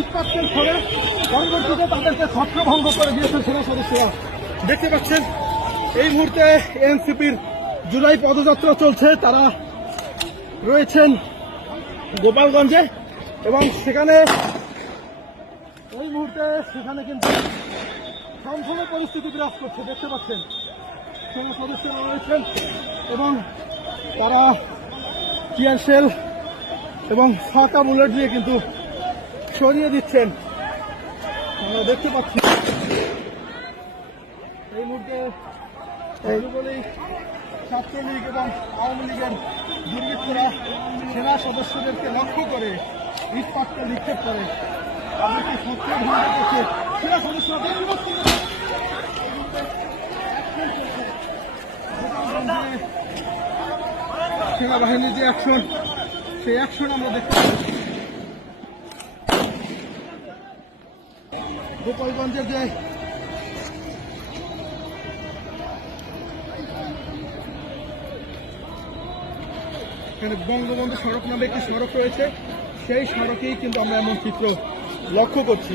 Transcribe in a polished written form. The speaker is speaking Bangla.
ইটপাটকেল ফলে পরবর্তীতে তাদেরকে ছত্রভঙ্গ করে দিয়েছেন সেনা সদস্যরা। দেখতে পাচ্ছেন এই মুহূর্তে এনসিপির জুলাই পদযাত্রা চলছে, তারা রয়েছেন গোপালগঞ্জে এবং সেখানে এই মুহূর্তে সেখানে কিন্তু সম্পূর্ণ পরিস্থিতি বিরাজ করছে। দেখতে পাচ্ছেন সেনা সদস্যরা রয়েছেন এবং তারা টিয়ার শেল এবং ফাঁকা বুলেট দিয়ে কিন্তু সরিয়ে দিচ্ছেন। আমরা দেখতে পাচ্ছি এই মুহূর্তে যুবলীগ, ছাত্রলীগ এবং আওয়ামী লীগের দুর্বৃত্তরা সেনা সদস্যদেরকে লক্ষ্য করে ইটপাটকেল নিক্ষেপ করে তাদেরকে শত্রু ভঙ্গ করছে। সেনা সদস্যরা দেখতে পাচ্ছি সেনাবাহিনীর যে অ্যাকশন, সেই অ্যাকশন আমরা দেখতে পাচ্ছি। গোপালগঞ্জের যে এখানে বঙ্গবন্ধু সড়ক নামে একটি সড়ক রয়েছে, সেই সড়কেই কিন্তু আমরা এমন চিত্র লক্ষ্য করছি।